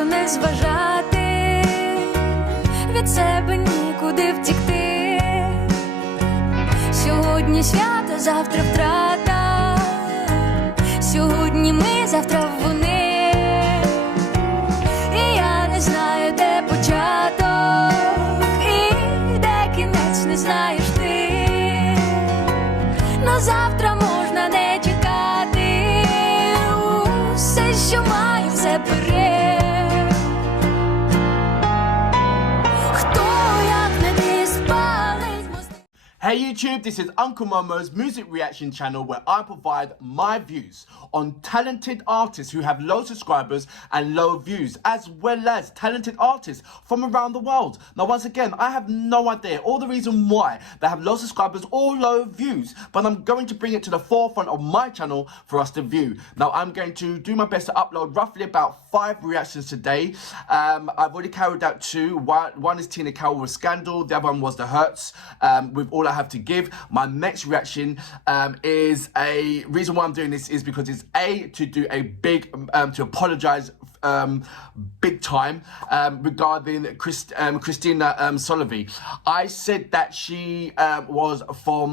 важко не зважати, від себе нікуди втікти. Сьогодні свято, завтра втрата, сьогодні ми, завтра вони. І я не знаю, де початок, і де кінець, не знаєш ти. На завтра можна не чекати, усе, що маю, все бере. Хто, як не ти, спалить мости. Hey YouTube, this is Uncle Momo's music reaction channel where I provide my views on talented artists who have low subscribers and low views, as well as talented artists from around the world. Now once again, I have no idea or the reason why they have low subscribers or low views, but I'm going to bring it to the forefront of my channel for us to view. Now I'm going to do my best to upload roughly about 5 reactions today. I've already carried out 2. One is Tina Carroll with Scandal, the other one was The Hurts with All I Have to Give. My next reaction is a reason why I'm doing this is because it's to do a big to apologize big time regarding Khrystyna Soloviy. I said that she was from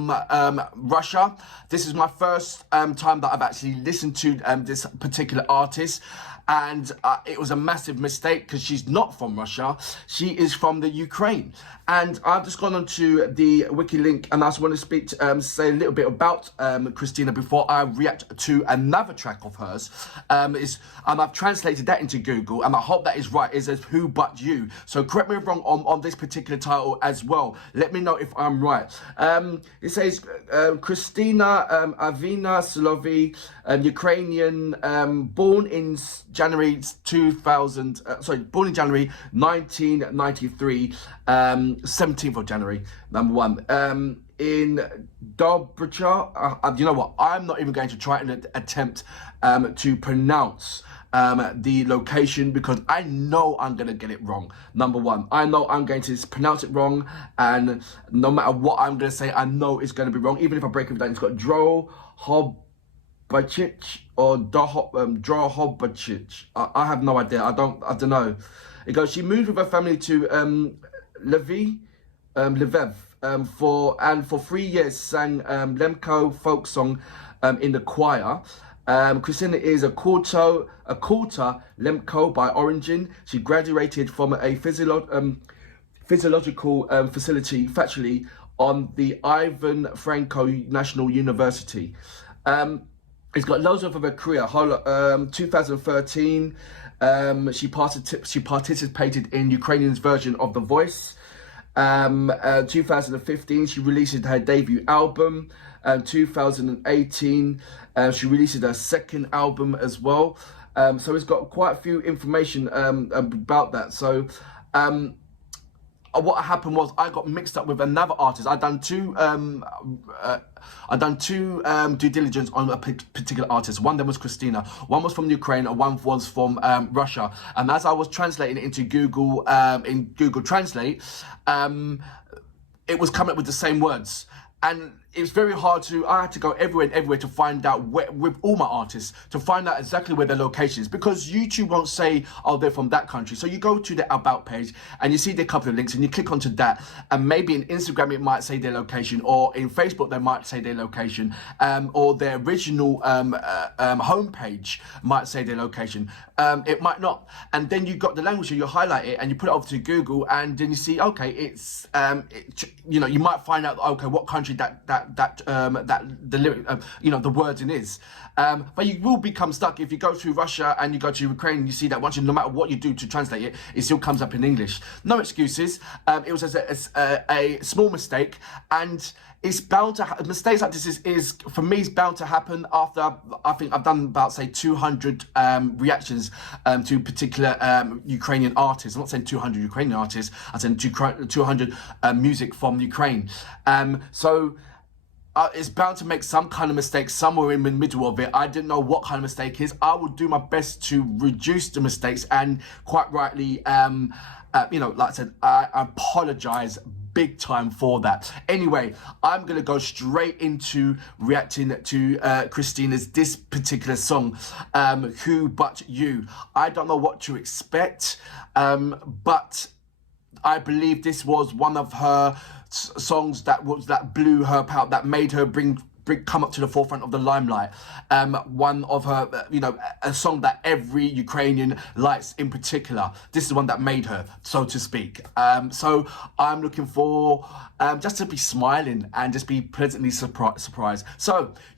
Russia. This is my first time that I've actually listened to this particular artist, and it was a massive mistake because she's not from Russia. She is from the Ukraine. And I've just gone onto the wiki link, and I just want to say a little bit about Khrystyna before I react to another track of hers. And I've translated that into Google, and I hope that is right. It says "Who But You." So correct me if I'm wrong on this particular title as well. Let me know if I'm right. It says Khrystyna Soloviy, Ukrainian, born in January 1993. 17th of January, number 1. In Dobrcha, you know what? I'm not even going to try and attempt to pronounce the location because I know I'm going to get it wrong. Number 1, I know I'm going to pronounce it wrong, and no matter what I'm going to say, I know it's going to be wrong. Even if I break it down, it's got Drohobachich or Drohobachich. I have no idea. I don't know. It goes, she moved with her family to Lviv, for 3 years sang Lemko folk song in the choir. Khrystyna is a quarter Lemko by origin. She graduated from a physiological facility on the Ivan Franko National University. It's got loads of her career. 2013, she participated in Ukrainian's version of The Voice. 2015, she released her debut album. 2018, she released her second album as well. So it's got quite a few information about that. So what happened was I got mixed up with another artist. I'd done two due diligence on a particular artist. One of them was Khrystyna, one was from Ukraine, and one was from Russia. And as I was translating it into Google, in Google Translate, it was coming up with the same words. And it's very hard I had to go everywhere to find out with all my artists, to find out exactly where their location is, because YouTube won't say, oh, they're from that country. So you go to the About page and you see the couple of links and you click onto that, and maybe in Instagram it might say their location, or in Facebook they might say their location, or their original homepage might say their location. It might not. And then you got the language and you highlight it and you put it over to Google, and then you see, okay, it's you know, you might find out, okay, what country that the lyric, you know, the wording is. But you will become stuck if you go to Russia and you go to Ukraine and you see that no matter what you do to translate it, it still comes up in English. No excuses. It was a small mistake, and it's bound to mistakes like this is for me, is bound to happen after I think I've done about, say, 200 reactions to particular Ukrainian artists. I'm not saying 200 Ukrainian artists, I'm saying 200 music from Ukraine. So it's bound to make some kind of mistake somewhere in the middle of it. I didn't know what kind of mistake is. I will do my best to reduce the mistakes, and quite rightly, you know, like I said, I apologize big time for that. Anyway, I'm gonna go straight into reacting to Khrystyna's this particular song, Who But You. I don't know what to expect, but I believe this was one of her songs that blew her out, that made her come up to the forefront of the limelight. One of her, a song that every Ukrainian likes in particular. This is one that made her, so to speak. So I'm looking for just to be smiling and just be pleasantly surprised. So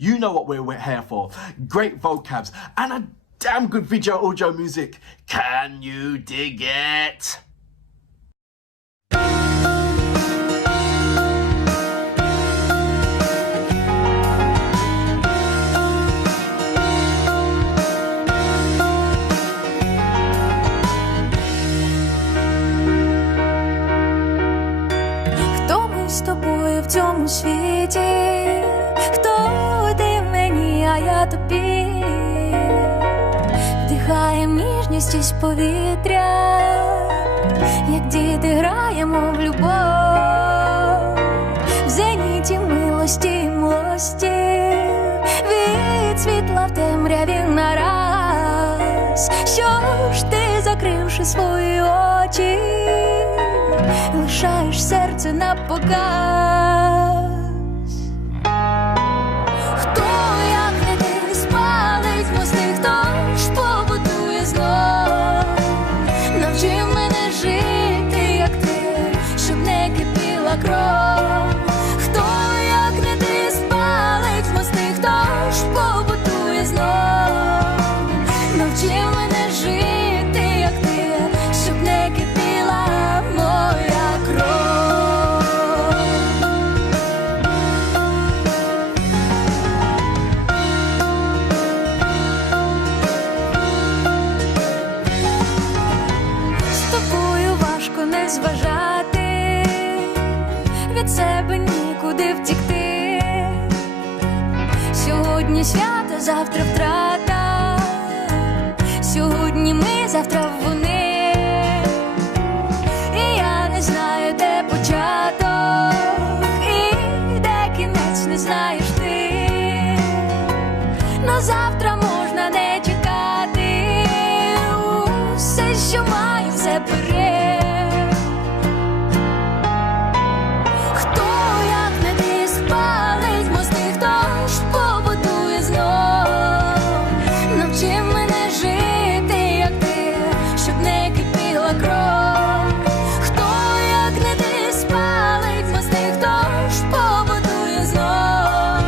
you know what we're here for. Great vocabs and a damn good video audio music. Can you dig it? З тобою в цьому світі, хто ти мені, а я тобі, вдихаєм ніжність із повітря, як діти граємо в любов, в зеніті милості і млості, від світла в темряві нараз. Що ж ти, закривши свої очі, лишаєш серце на показ? Хто, як не ти, спалить мости, хто ж побудує знов? Навчи мене жити, як ти, щоб не кипіла кров. Хто, як не ти, спалить мости, хто ж побудує знов? Навчи мене жити, як ти, щоб не кипіла моя кров. З тобою важко не зважати, від себе нікуди втікти. Сьогодні свято, завтра втрата, сьогодні ми, завтра вони. І я не знаю, де початок, і де кінець, не знаєш ти. На завтра можна не чекати, усе, що маю, все бери. Хто, як не ти, спалить мости, хто ж побудує знов? Навчи мене жити, як ти, щоб не кипіла кров. Хто, як не ти, спалить мости, хто ж побудує знов?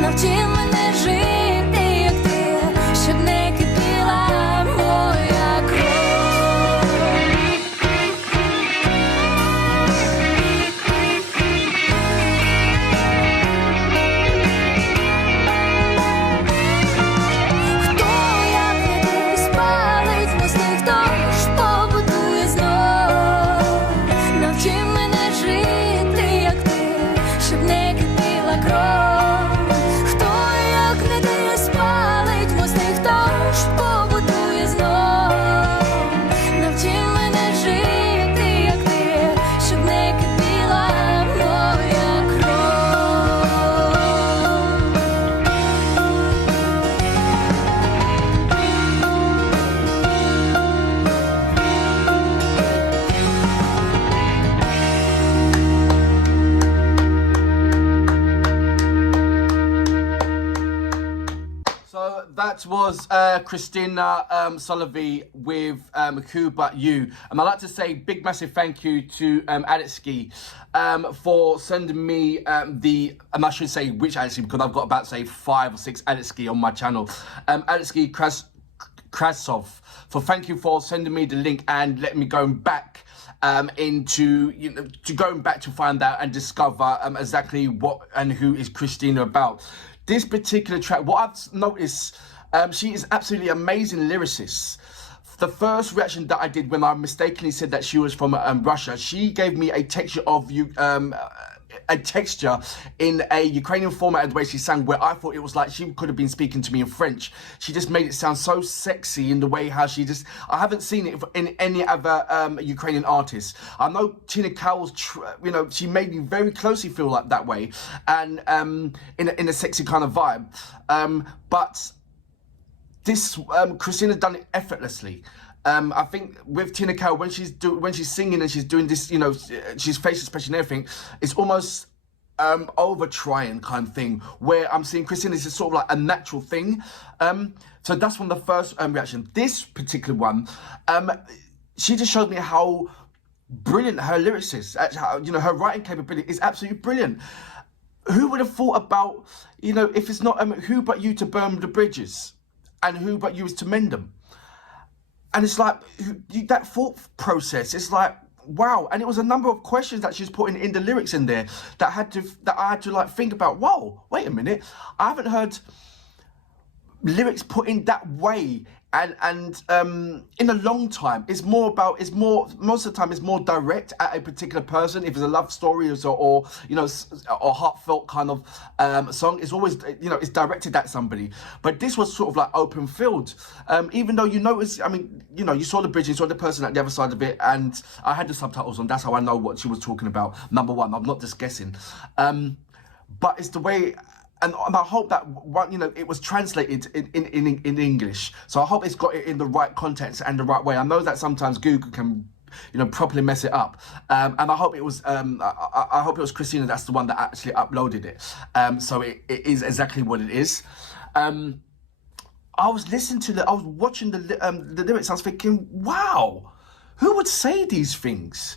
Навчи мене жити, як ти, щоб не кипіла моя кров. Хто, як не ти, спалить мости, хто ж побудує знов? Навчи мене жити, як ти, щоб не кипіла кров. Хто, як не ти, спалить мости, хто ж побудує знов? Навчи мене жити, як ти, щоб не кипіла моя кров. So that was Khrystyna Soloviy with Who But You. And I'd like to say big massive thank you to adeptly for sending me and I should say which adeptly, because I've got about say 5 or 6 adeptly on my channel. Adeptly Krasov, thank you for sending me the link and letting me go back to going back to find out and discover exactly what and who is Khrystyna about. This particular track, what I've noticed, she is absolutely amazing lyricist. The first reaction that I did when I mistakenly said that she was from Russia, she gave me a texture of a texture in a Ukrainian format, the way she sang, where I thought it was like she could have been speaking to me in French. She just made it sound so sexy in the way how she just, I haven't seen it in any other Ukrainian artists. I know Tina Cowell's, she made me very closely feel like that way, and in a sexy kind of vibe. But this Khrystyna done it effortlessly. I think with Tina Cowell, when she's singing and she's doing this, she's facial expression and everything, it's almost over trying kind of thing, where I'm seeing Khrystyna is sort of like a natural thing. So that's from the first reaction. This particular one, she just showed me how brilliant her lyrics is. How, her writing capability is absolutely brilliant. Who would have thought about, if it's not who but you to burn the bridges, and who but you is to mend them? And it's like, that thought process, it's like, wow. And it was a number of questions that she's putting in the lyrics in there that I had to like think about. Whoa, wait a minute. I haven't heard lyrics put in that way and in a long time. It's more most of the time it's more direct at a particular person. If it's a love story or heartfelt kind of song, it's always it's directed at somebody. But this was sort of like open field, even though you notice, you saw the bridge, you saw the person at the other side of it, and I had the subtitles on. That's how I know what she was talking about. Number one, I'm not just guessing, but it's the way. And I hope that it was translated in English. So I hope it's got it in the right context and the right way. I know that sometimes Google can, properly mess it up. And I hope it was I hope it was Khrystyna that's the one that actually uploaded it. So it is exactly what it is. I was watching the lyrics. I was thinking, wow, who would say these things?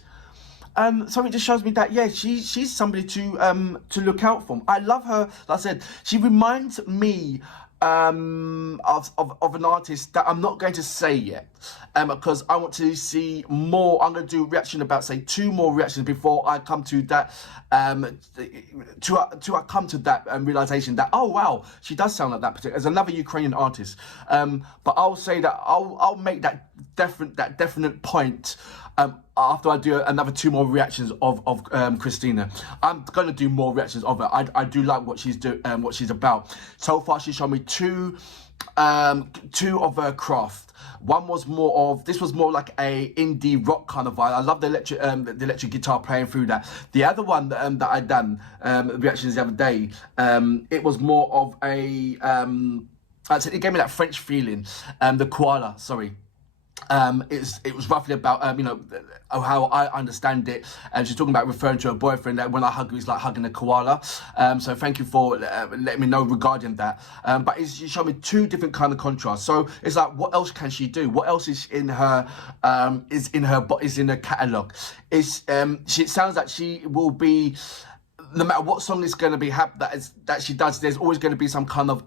So it just shows me that, yeah, she's somebody to look out for. I love her. Like I said, she reminds me of an artist that I'm not going to say yet, because I want to see more. I'm going to do reaction about, say, 2 more reactions before I come to that, to I come to that realization that, oh wow, she does sound like that particular. As another Ukrainian artist, but I'll say that I'll make that definite point. After I do another 2 more reactions of Khrystyna. I'm gonna do more reactions of her. I do like what she's about. So far, she's shown me two of her craft. One was this was more like a indie rock kind of vibe. I love the electric guitar playing through that. The other one that I done reactions the other day, it was more of a it gave me that French feeling. The koala, sorry. It was roughly about how I understand it, and she's talking about referring to her boyfriend, that when I hug you, it's like hugging a koala. So thank you for letting me know regarding that. But she showed me 2 different kind of contrasts. So it's like, what else can she do? What else is in her catalogue? It sounds like she will be, no matter what song it's going to be that she does, there's always going to be some kind of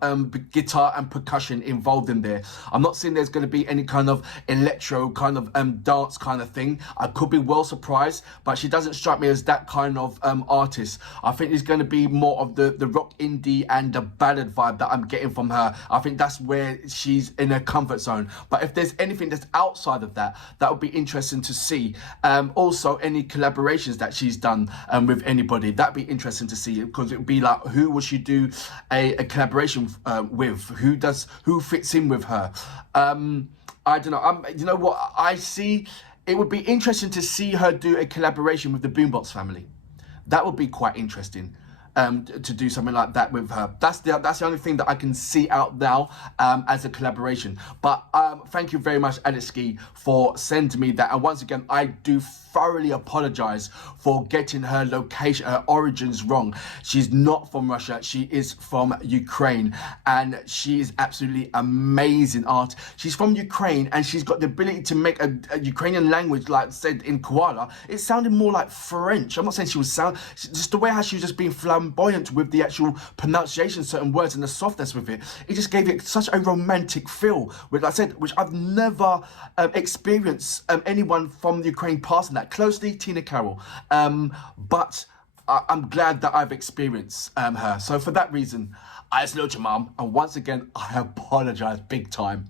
guitar and percussion involved in there. I'm not saying there's going to be any kind of electro kind of dance kind of thing. I could be well surprised, but she doesn't strike me as that kind of artist. I think it's going to be more of the rock indie and the ballad vibe that I'm getting from her. I think that's where she's in her comfort zone. But if there's anything that's outside of that, that would be interesting to see. Also, any collaborations that she's done with anybody, that'd be interesting to see, because it would be like, who will she do a collaboration with? Who fits in with her? I don't know. You know what I see? It would be interesting to see her do a collaboration with the Boombox family. That would be quite interesting. To do something like that with her. That's the only thing that I can see out now as a collaboration. But thank you very much, Adeptly, for sending me that. And once again, I do thoroughly apologize for getting her location, her origins wrong. She's not from Russia. She is from Ukraine, and she is absolutely amazing art. She's from Ukraine, and she's got the ability to make a Ukrainian language, like said in Koala. It sounded more like French. I'm not saying she was just the way how she was just being flamboyant with the actual pronunciation, certain words, and the softness with it. It just gave it such a romantic feel, which I said, which I've never experienced anyone from Ukraine passing that closely. Tina Cowell, but I'm glad that I've experienced her. So for that reason, I salute your mum, and once again, I apologize big time.